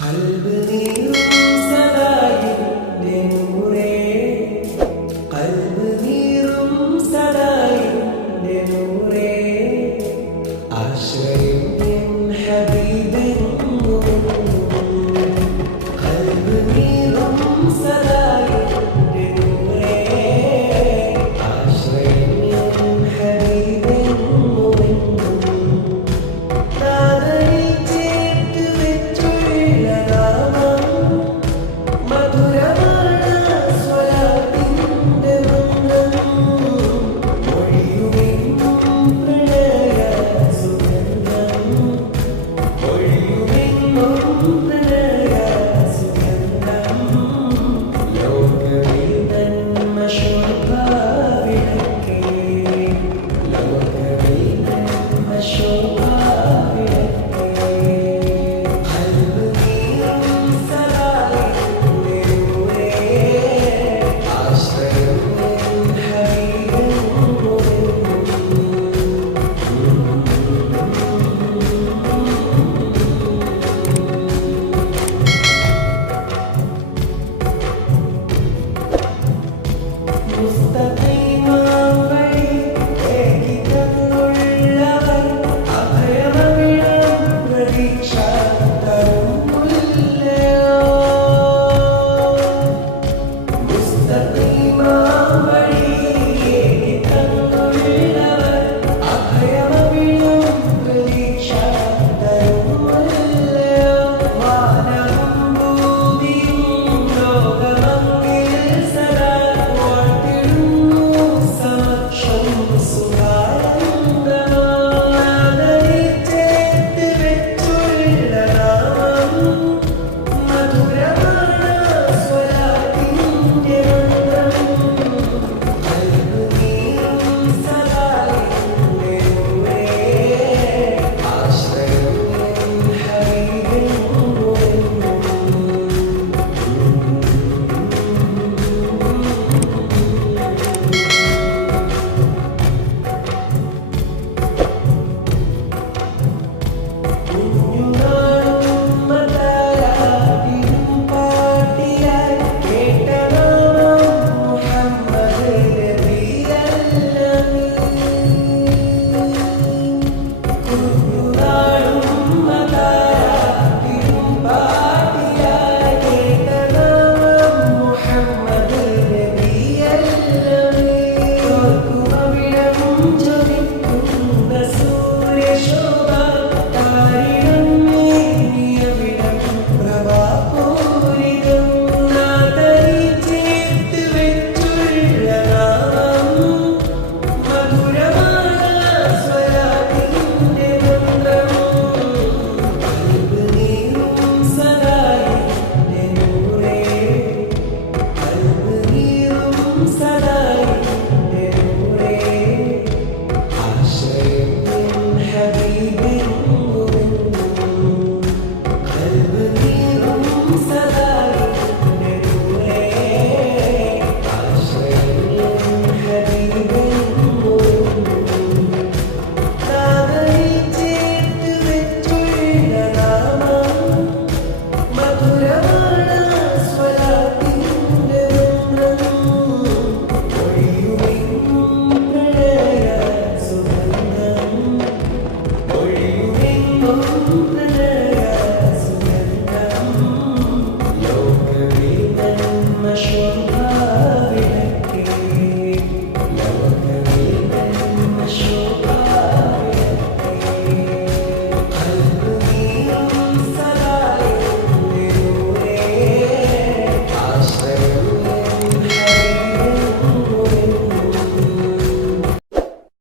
കൽബ്